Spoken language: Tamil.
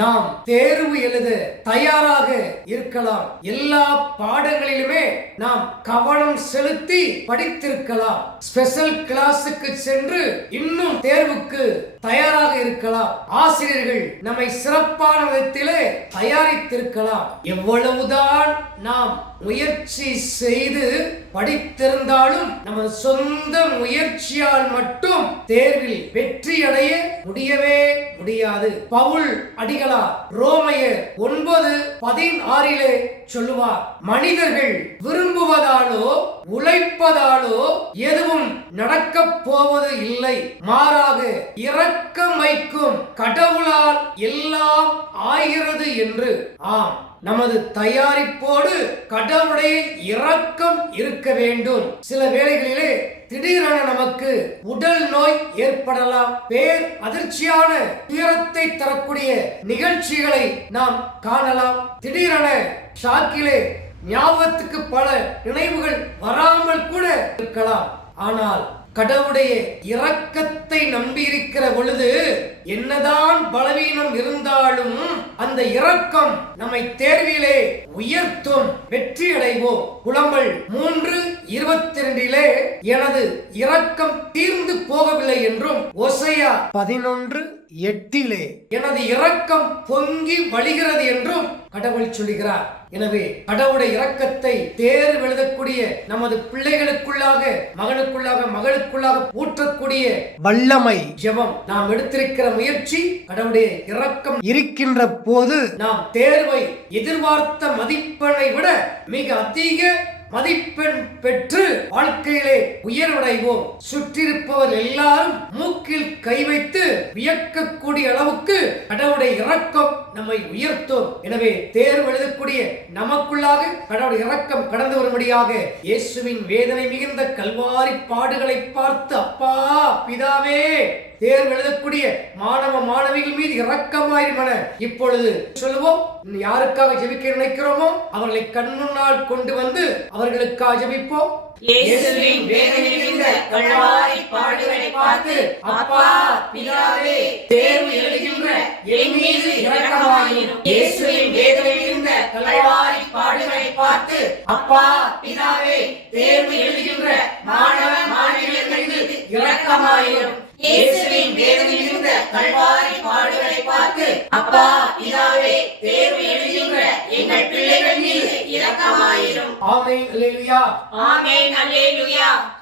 நாம் தேர்வு எழுத தயாராக இருக்கலாம். எல்லா பாடங்களிலுமே நாம் கவனம் செலுத்தி படித்திருக்கலாம். ஸ்பெஷல் கிளாஸுக்கு சென்று இன்னும் தேர்வுக்கு தயாராக இருக்கலாம். ஆசிரியர்கள் நம்மை சிறப்பான விதத்திலே தயாரித்திருக்கலாம். எவ்வளவுதான் நாம் முயற்சி செய்து படித்திருந்தாலும் நமது சொந்த முயற்சியால் மட்டும் தேர்வில் வெற்றி அடைய முடியவே முடியாது. பவுல் அடிகளார் ரோமையர் 9:16 சொல்லுவார், மனிதர்கள் விரும்புவதாலோ உழைப்பதாலோ எதுவும் நடக்கப் போவது இல்லை, மாறாக இரக்கம் வைக்கும் கடவுளால் எல்லாம் ஆகிறது என்று. ஆம், நமது தயாரிப்போடு கடவுளுடைய இரக்கம் இருக்க வேண்டும். சில வேளைகளிலே திடீரென நமக்கு உடல் நோய் ஏற்படலாம். பேர் அதிர்ச்சியான துயரத்தை தரக்கூடிய நிகழ்ச்சிகளை நாம் காணலாம். திடீரென ஷாக்கிலே ஞாபகத்துக்கு பல நினைவுகள் வராமல் கூட இருக்கலாம். ஆனால் கடவுளுடைய இரக்கத்தை நம்பி இருக்கிற பொழுது என்னதான் பலவீனம் இருந்தாலும் அந்த இரக்கம் நம்மை தேர்விலே உயர்த்தும், வெற்றி அடைவோம். புலம்பல் 3:22 எனது இரக்கம் தீர்ந்து போகவில்லை என்றும், ஓசையா 11:8 எனது இரக்கம் பொங்கி வழிகிறது என்றும் கடவுள் சொல்லுகிறார். எனவே கடவுளுடைய இரக்கத்தை தேர்வு எழுதக்கூடிய நமது பிள்ளைகளுக்குள்ளாக, மகனுக்குள்ளாக, மகளுக்குள்ளாக ஊற்றக்கூடிய வல்லமை ஜெபம். நாம் எடுத்திருக்கிற முயற்சி, கடவுளுடைய இரக்கம் இருக்கின்ற போது நாம் தேர்வை எதிர்பார்த்த மதிப்பெண்ணை விட மிக அதிக மதிப்பெண் பெற்று வாழ்க்கையிலே உயர்வடைவோம். சுற்றிருப்பவர் எல்லாரும் மூக்கில் கை வைத்து வியக்கக்கூடிய அளவுக்கு கடவுளுடைய இரக்கம் நம்மை உயர்த்தும். எனவே தேர்வு எழுதக்கூடிய நமக்குள்ளாக கடவுளுடைய இரக்கம் கடந்து வரும்படியாக இயேசுவின் வேதனை மிகுந்த கல்வாரி பாடுகளை பார்த்து, அப்பா பிதாவே, தேர்வு எழுதக்கூடிய மாணவ மாணவிகள் மீது இரக்கமாயிருமன இப்பொழுது சொல்லுவோம். யாருக்காக ஜெபிக்க நினைக்கிறோமோ அவர்களை கண்முன்னால் கொண்டு வந்து அவர்களுக்காக ஜெபிப்போம். இயேசுவின் வேதனை மிகுந்த கல்வாரி பாடுகளை பார்த்து, அப்பா பிதாவே, தேர்வு எழுதுகின்ற என் மீது இரக்கமாயிரும். இயேசுவின் வேதனை மிகுந்த கல்வாரி பாடுகளை பார்த்து, அப்பா பிதாவே, தேர்வு எழுதுகின்ற மாணவ மாணவிகள் மீது இரக்கமாயிரும். இயேசுவின் வேதனை மிகுந்த கல்வாரி பாடுகளை பார்த்து, அப்பா பிதாவே, தேர்வு எழுதுகின்ற எங்கள் பிள்ளைகள் மீது இரக்கமாயிரும். ஆமென் அல்லேலூயா. ஆமென் அல்லேலூயா.